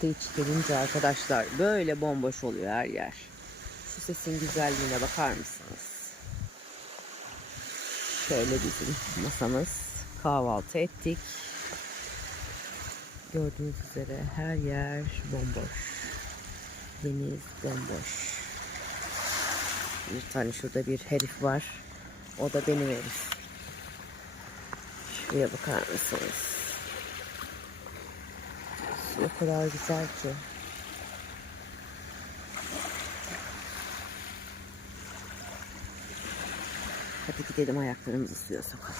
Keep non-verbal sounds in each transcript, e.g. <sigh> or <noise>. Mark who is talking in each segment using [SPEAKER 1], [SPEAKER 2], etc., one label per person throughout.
[SPEAKER 1] hafta içi gelince arkadaşlar böyle bomboş oluyor her yer. Şu sesin güzelliğine bakar mısınız? Şöyle bizim masamız. Kahvaltı ettik. Gördüğünüz üzere her yer bomboş. Deniz bomboş. Bir tane şurada bir herif var. O da benim herif. Şuraya bakar mısınız? O kadar güzel ki. Hadi gidelim ayaklarımızı suya sokalım.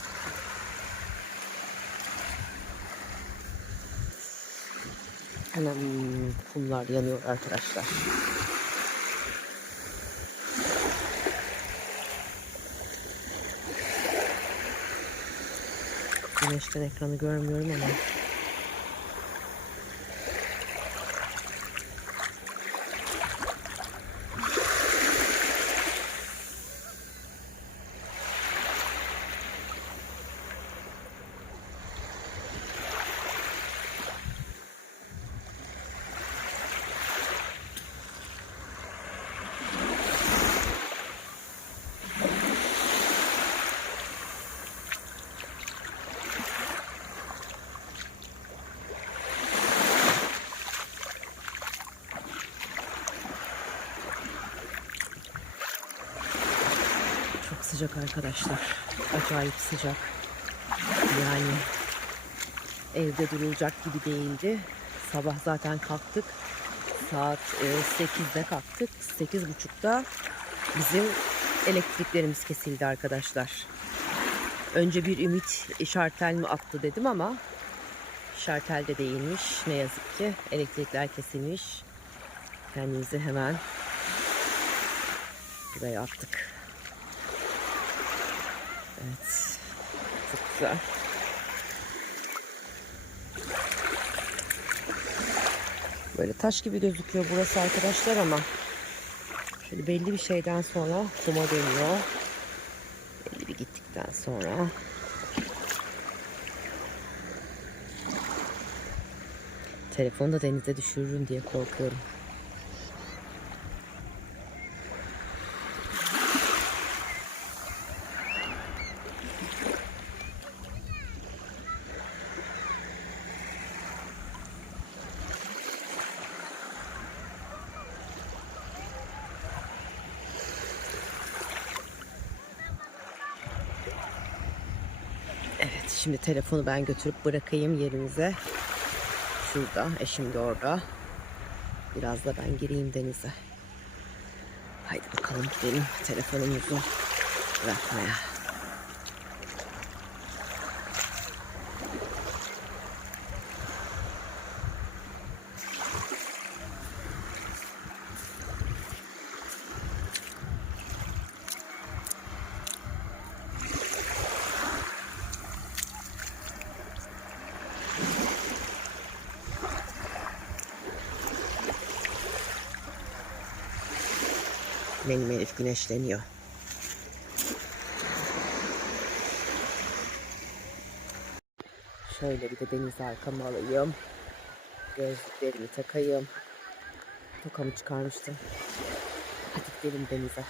[SPEAKER 1] Hemen kumlar yanıyor arkadaşlar. Güneşten ekranı görmüyorum ama çok sıcak arkadaşlar. Acayip sıcak. Yani evde durulacak gibi değildi. Sabah zaten kalktık. Saat e, 8'de kalktık. 8.30'da bizim elektriklerimiz kesildi arkadaşlar. Önce bir ümit şartel mi attı dedim ama şartel de değilmiş. Ne yazık ki elektrikler kesilmiş. Kendimizi hemen buraya attık. Evet. Çok güzel. Böyle taş gibi gözüküyor burası arkadaşlar ama şöyle belli bir şeyden sonra kuma dönüyor. Belli bir gittikten sonra telefonu da denize düşürürüm diye korkuyorum. Evet şimdi telefonu ben götürüp bırakayım yerimize. Şurada eşim de orada. Biraz da ben gireyim denize. Haydi bakalım gidelim telefonumuzu bırakmaya. Benim Elif güneşleniyor. Şöyle bir de deniz arkamı alayım. Gözlüklerimi takayım. Tokamı çıkarmıştım. Hadi gidelim denize.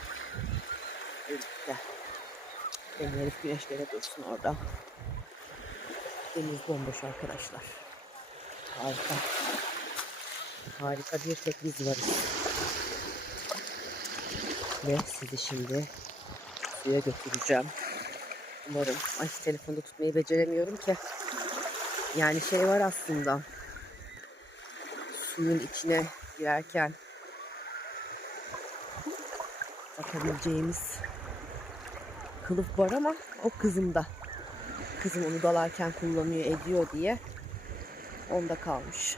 [SPEAKER 1] Elif gel. Benim Elif güneşlere dursun orada. Deniz bomboş arkadaşlar. Harika. Harika bir tek biz varız. Ve sizi şimdi suya götüreceğim. Umarım. Ay telefonda tutmayı beceremiyorum ki. Yani şey var aslında. Suyun içine girerken takabileceğimiz kılıf var ama o kızımda. Kızım onu dalarken kullanıyor ediyor diye onda kalmış.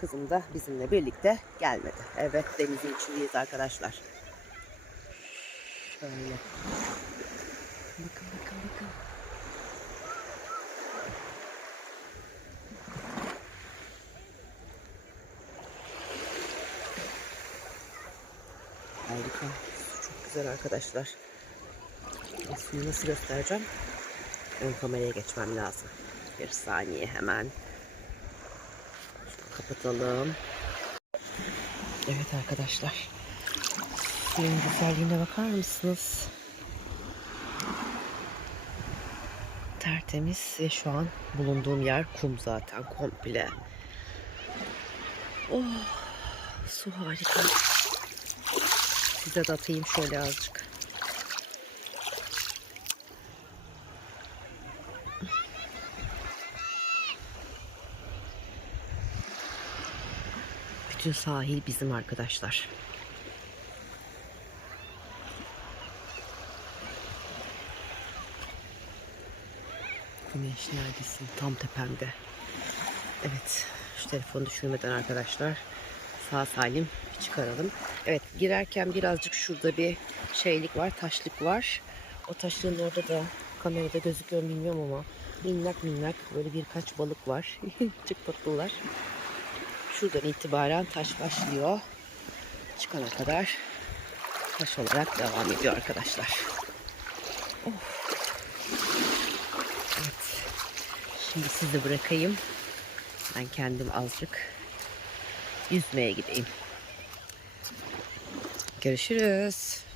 [SPEAKER 1] Kızım da bizimle birlikte gelmedi. Evet denizin içindeyiz arkadaşlar. Şöyle. Bakın bakın bakın. Harika. Çok güzel arkadaşlar. Suyu nasıl göstereceğim? Ön kameraya geçmem lazım. Bir saniye hemen. Kapatalım. Evet arkadaşlar. Suyun güzelliğine bakar mısınız? Tertemiz ve şu an bulunduğum yer kum zaten komple. Oh, su harika. Size de atayım şöyle azıcık. Bütün sahil bizim arkadaşlar. Güneş neredesin? Tam tepemde. Evet. Şu telefonu düşürmeden arkadaşlar sağ salim çıkaralım. Evet girerken birazcık şurada bir şeylik var. Taşlık var. O taşlığın orada da kamerada gözüküyor bilmiyorum ama minnak minnak böyle birkaç balık var. <laughs> Çok tatlılar. Şuradan itibaren taş başlıyor. Çıkana kadar taş olarak devam ediyor arkadaşlar. Of. Evet. Şimdi sizi bırakayım. Ben kendim azıcık yüzmeye gideyim. Görüşürüz.